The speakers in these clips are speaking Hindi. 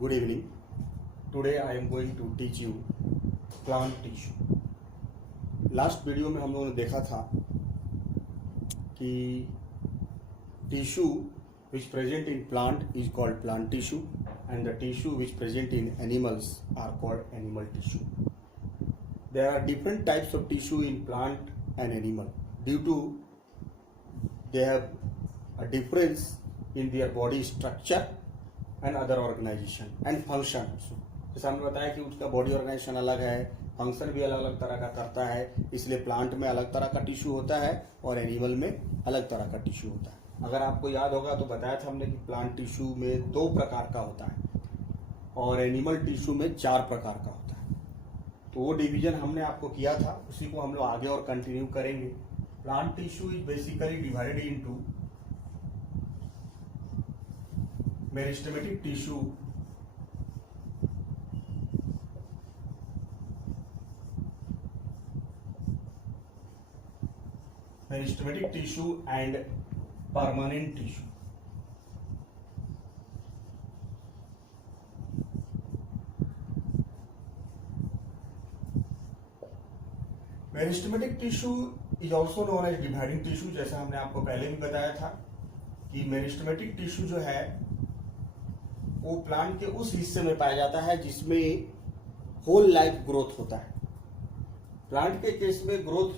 Good evening. Today I am going to teach you plant tissue. Last video में हम लोगों ने देखा था कि tissue which present in plant is called plant tissue and the tissue which present in animals are called animal tissue. There are different types of tissue in plant and animal due to they have a difference in their body structure and other organization and function. जैसे हमने बताया कि उसका बॉडी ऑर्गेनाइजेशन अलग है, फंक्शन भी अलग अलग तरह का करता है, इसलिए प्लांट में अलग तरह का टिश्यू होता है और एनिमल में अलग तरह का टिश्यू होता है। अगर आपको याद होगा तो बताया था हमने कि प्लांट टिश्यू में 2 प्रकार का होता है और एनिमल टिश्यू में 4 प्रकार का होता है। तो वो डिवीजन हमने आपको किया था, उसी को हम लोग आगे और कंटिन्यू करेंगे। Plant tissue is basically divided into meristematic tissue, meristematic tissue and permanent tissue. Meristematic tissue is also known as dividing tissue. जैसा हमने आपको पहले भी बताया था कि मेरिस्टेमेटिक टिश्यू जो है वो प्लांट के उस हिस्से में पाया जाता है जिसमें होल लाइफ ग्रोथ होता है। प्लांट के केस में ग्रोथ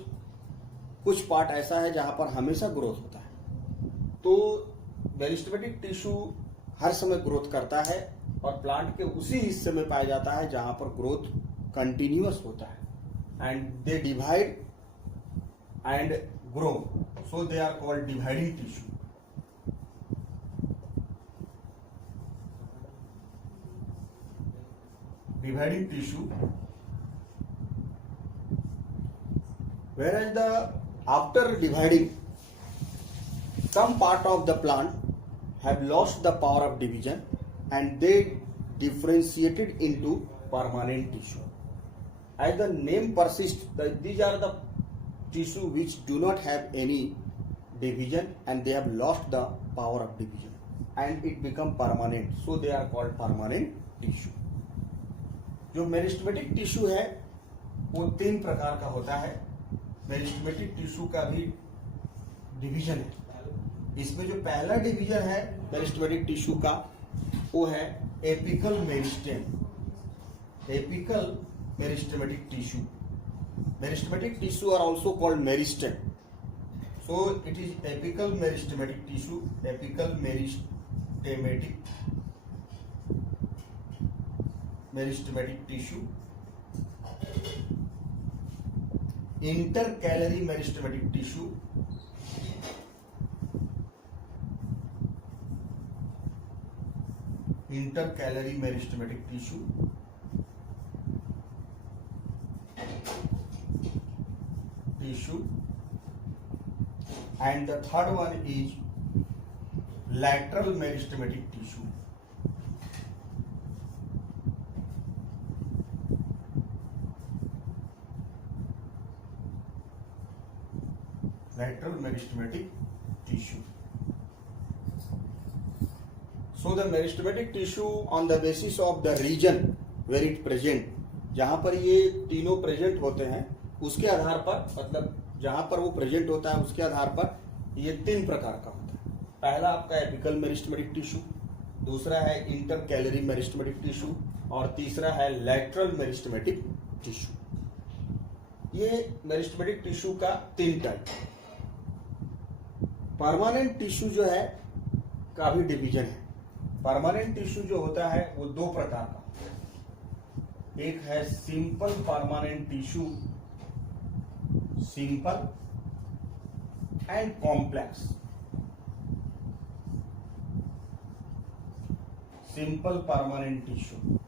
कुछ पार्ट ऐसा है जहां पर हमेशा ग्रोथ होता है, तो मेरिस्टेमेटिक टिश्यू हर समय ग्रोथ करता है और प्लांट के उसी हिस्से में पाया जाता है जहां पर ग्रोथ कंटिन्यूअस होता है and they divide and grow, so they are called dividing tissue. Dividing tissue, whereas after dividing, some part of the plant have lost the power of division and they differentiated into permanent tissue. As the name persists, these are the tissue which do not have any division and they have lost the power of division and it become permanent, so they are called permanent tissue. जो मेरिस्टेमेटिक टिश्यू है वो 3 प्रकार का होता है। मेरिस्टेमेटिक टिश्यू का भी डिवीजन है। इसमें जो पहला डिवीजन है मेरिस्टेमेटिक टिश्यू का वो है apical meristem. Apical meristematic tissue, meristematic tissue are also called meristem, so it is apical meristematic tissue. Apical meristematic tissue, intercalary meristematic tissue, intercalary meristematic tissue, and the third one is lateral meristematic tissue. Lateral meristematic tissue. So the meristematic tissue on the basis of the region where it present, जहां पर ये तीनों प्रेजेंट होते हैं उसके आधार पर, मतलब जहां पर वो प्रेजेंट होता है उसके आधार पर ये 3 प्रकार का होता है। पहला आपका एपिकल मेरिस्टेमेटिक टिश्यू, दूसरा है इंटरकैलरी मेरिस्टेमेटिक टिश्यू और तीसरा है लैटरल मेरिस्टेमेटिक टिश्यू। ये मेरिस्टेमेटिक टिश्यू का 3 टाइप। परमानेंट टिश्यू जो है का भी डिवीजन है। परमानेंट टिश्यू जो होता है वो 2 प्रकार का होता है। एक है simple permanent tissue, simple and complex. Simple permanent tissue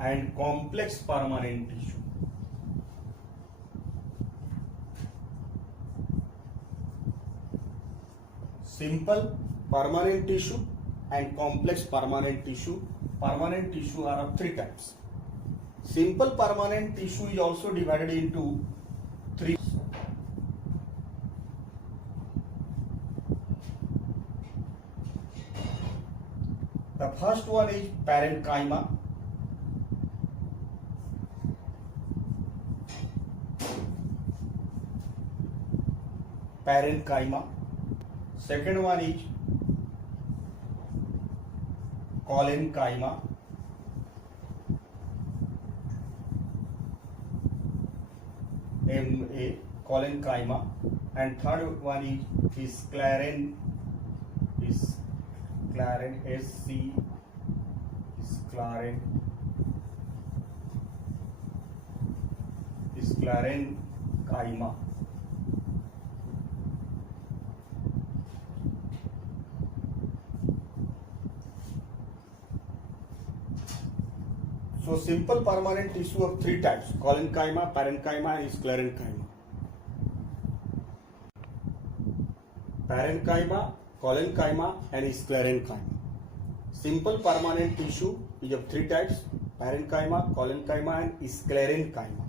and complex permanent tissue. Simple permanent tissue and complex permanent tissue. Permanent tissue are of 3 types. Simple permanent tissue is also divided into 3. first one is parenchyma. Parenchyma. Second one is collenchyma. MA, collenchyma. And third one is scleren. Scleren, SC, scleren, sclerenchyma. So simple permanent tissue of three types: collenchyma, parenchyma, and sclerenchyma. Parenchyma, collenchyma, and sclerenchyma. Simple permanent tissue is of three types: parenchyma, collenchyma, and sclerenchyma.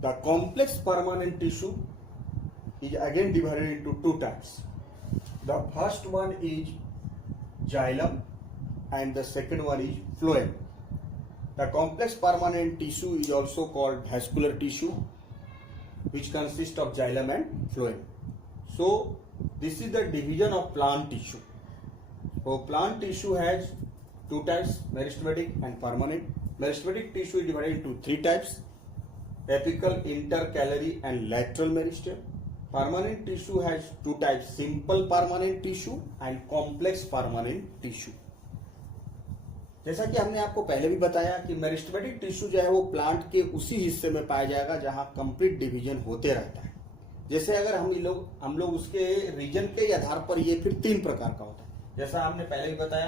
The complex permanent tissue is again divided into two types. The first one is xylem and the second one is phloem. The complex permanent tissue is also called vascular tissue, which consists of xylem and phloem. So this is the division of plant tissue. So plant tissue has two types: meristematic and permanent. Meristematic tissue is divided into three types: apical, intercalary, and lateral meristem. Permanent tissue has two types: simple permanent tissue and complex permanent tissue. जैसा कि हमने आपको पहले भी बताया कि मेरिस्टेमेटिक टिश्यू जो है वो प्लांट के उसी हिस्से में पाया जाएगा जहां कंप्लीट डिवीजन होते रहता है। जैसे अगर हम लोग उसके रीजन के आधार पर ये फिर तीन प्रकार का होता है। जैसा हमने पहले भी बताया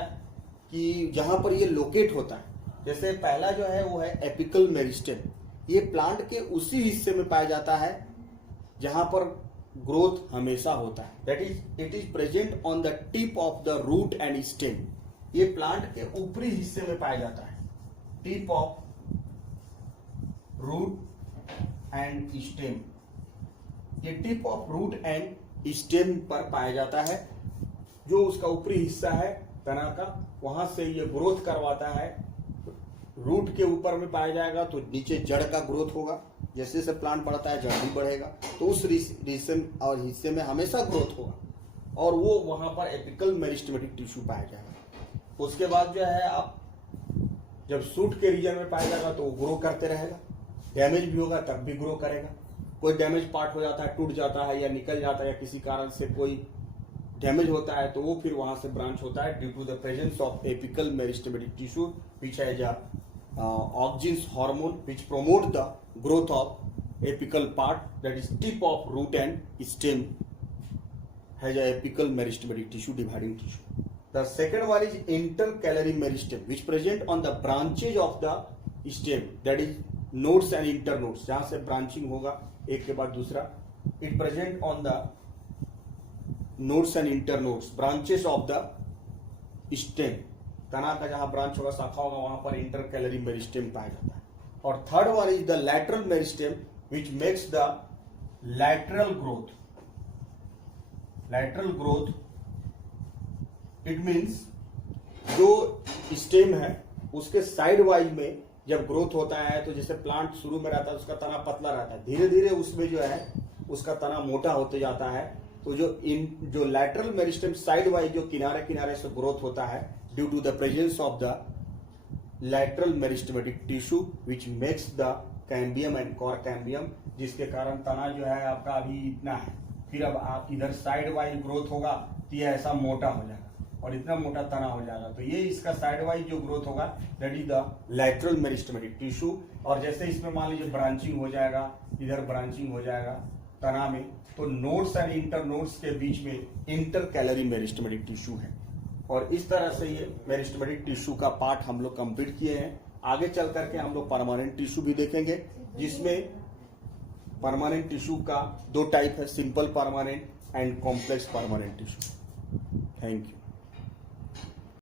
कि जहां पर ये लोकेट होता है, जैसे पहला जो है वो है एपिकल मेरिस्टेम। ये प्लांट के उसी हिस्से में पाया जाता है जहां पर ग्रोथ हमेशा होता है। That is it is present on the tip of the root and stem. ये प्लांट के ऊपरी हिस्से में पाया जाता है, tip of root and stem. ये tip of root and stem पर पाया जाता है, जो उसका ऊपरी हिस्सा है तना का, वहां से ये ग्रोथ करवाता है। रूट के ऊपर में पाया जाएगा तो नीचे जड़ का ग्रोथ होगा, जैसे जैसे प्लांट बढ़ता है जड़ भी बढ़ेगा, तो उस रीजन और हिस्से में हमेशा ग्रोथ होगा और वो वहां पर एपिकल मेरिस्टेमेटिक टिश्यू पाया जाएगा। उसके बाद जो है आप जब सूट के रीजन में पाया जाएगा तो वो ग्रो करते रहेगा, डैमेज भी होगा तब भी ग्रो करेगा। कोई डैमेज पार्ट हो जाता है, टूट जाता है या निकल जाता है या किसी कारण से कोई डैमेज होता है तो वो फिर वहां से ब्रांच होता है due to the presence of apical meristematic tissue which has auxins hormone which promote the growth of apical part, that is tip of root and stem has a apical meristematic tissue dividing tissue. The second one is intercalary meristem, which present on the branches of the stem, that is nodes and internodes. जहां से branching होगा एक के बाद दूसरा. It present on the nodes and internodes, branches of the stem. तना का जहां ब्रांच होगा, शाखा होगा, वहां पर intercalary meristem पाया जाता है. और third one is the lateral meristem, which makes the lateral growth. Lateral growth it means जो स्टेम है उसके साइड वाइज में जब ग्रोथ होता है तो जैसे प्लांट शुरू में रहता है उसका तना पतला रहता है, धीरे धीरे उसमें जो है उसका तना मोटा होते जाता है. तो जो लैटरल मेरिस्टेम साइड वाइज जो किनारे किनारे से ग्रोथ होता है due to the presence of the lateral meristematic tissue which makes the cambium and cork cambium, जिसके कारण तना जो है आपका अभी इतना है, फिर अब आप इधर साइड वाइज ग्रोथ होगा तो ये ऐसा मोटा हो जाएगा और इतना मोटा तना हो जाएगा. तो ये इसका साइड वाइज जो ग्रोथ होगा that is the lateral meristematic tissue. और जैसे इसमें मान लीजिए ब्रांचिंग हो जाएगा, इधर ब्रांचिंग हो जाएगा तना में, तो नोड्स एंड इंटर नोड्स के बीच में इंटरकैलरी मेरिस्टेमेटिक टिश्यू है. और इस तरह से ये मेरिस्टेमेटिक टिश्यू का पार्ट हम लोग कंप्लीट किए हैं. आगे चल करके हम लोग परमानेंट टिश्यू भी देखेंगे, जिसमें परमानेंट टिश्यू का दो टाइप है, simple permanent and complex permanent tissue. Thank you.